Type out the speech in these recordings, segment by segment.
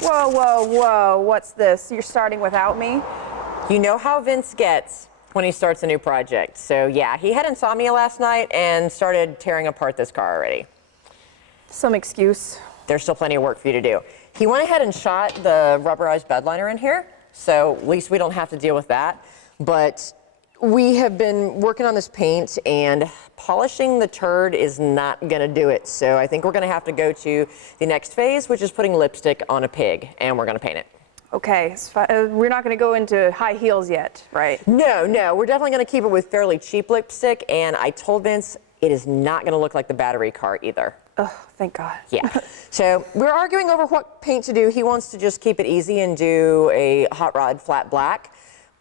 Whoa, whoa, whoa, what's this? You're starting without me? You know how Vince gets when he starts a new project. So yeah, he had insomnia last night and started tearing apart this car already. Some excuse. There's still plenty of work for you to do. He went ahead and shot the rubberized bed liner in here, so at least we don't have to deal with that. But we have been working on this paint, and polishing the turd is not going to do it. So I think we're going to have to go to the next phase, which is putting lipstick on a pig, and we're going to paint it. Okay, so we're not going to go into high heels yet, right? No, we're definitely going to keep it with fairly cheap lipstick, and I told Vince it is not going to look like the battery car either. Oh, thank God. Yeah. So we're arguing over what paint to do. He wants to just keep it easy and do a hot rod flat black.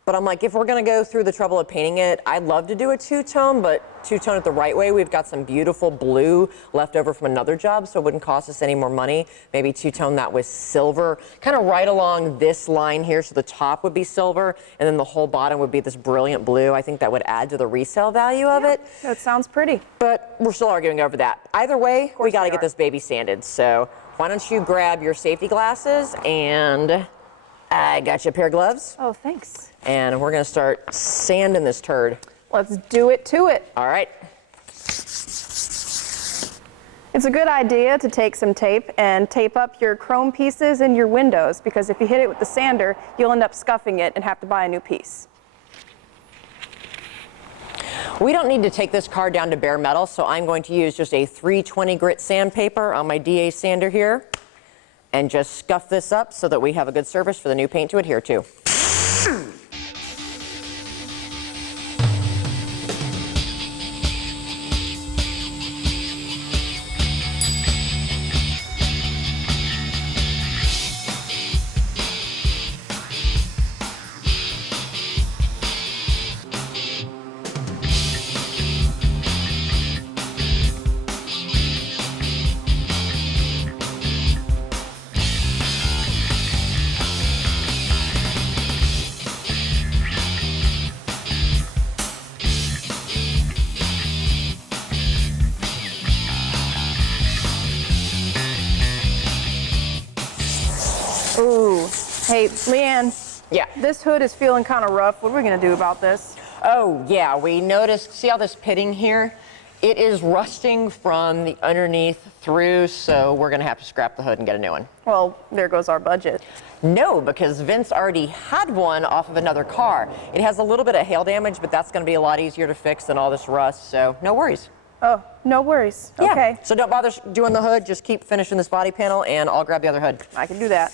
But I'm like, if we're going to go through the trouble of painting it, I'd love to do a two-tone, but two-tone it the right way. We've got some beautiful blue left over from another job, so it wouldn't cost us any more money. Maybe two-tone that with silver, kind of right along this line here, so the top would be silver, and then the whole bottom would be this brilliant blue. I think that would add to the resale value of it. That sounds pretty. But we're still arguing over that. Either way, we got to get this baby sanded. So why don't you grab your safety glasses, and I got you a pair of gloves. Oh, thanks. And we're going to start sanding this turd. Let's do it to it. All right. It's a good idea to take some tape and tape up your chrome pieces in your windows, because if you hit it with the sander, you'll end up scuffing it and have to buy a new piece. We don't need to take this car down to bare metal, so I'm going to use just a 320 grit sandpaper on my DA sander here and just scuff this up so that we have a good surface for the new paint to adhere to. Ooh, hey, LeeAnn. Yeah. This hood is feeling kind of rough. What are we going to do about this? Oh, yeah, we noticed, see all this pitting here? It is rusting from the underneath through, so we're going to have to scrap the hood and get a new one. Well, there goes our budget. No, because Vince already had one off of another car. It has a little bit of hail damage, but that's going to be a lot easier to fix than all this rust, so no worries. Oh, no worries. Yeah. Okay. So don't bother doing the hood, just keep finishing this body panel, and I'll grab the other hood. I can do that.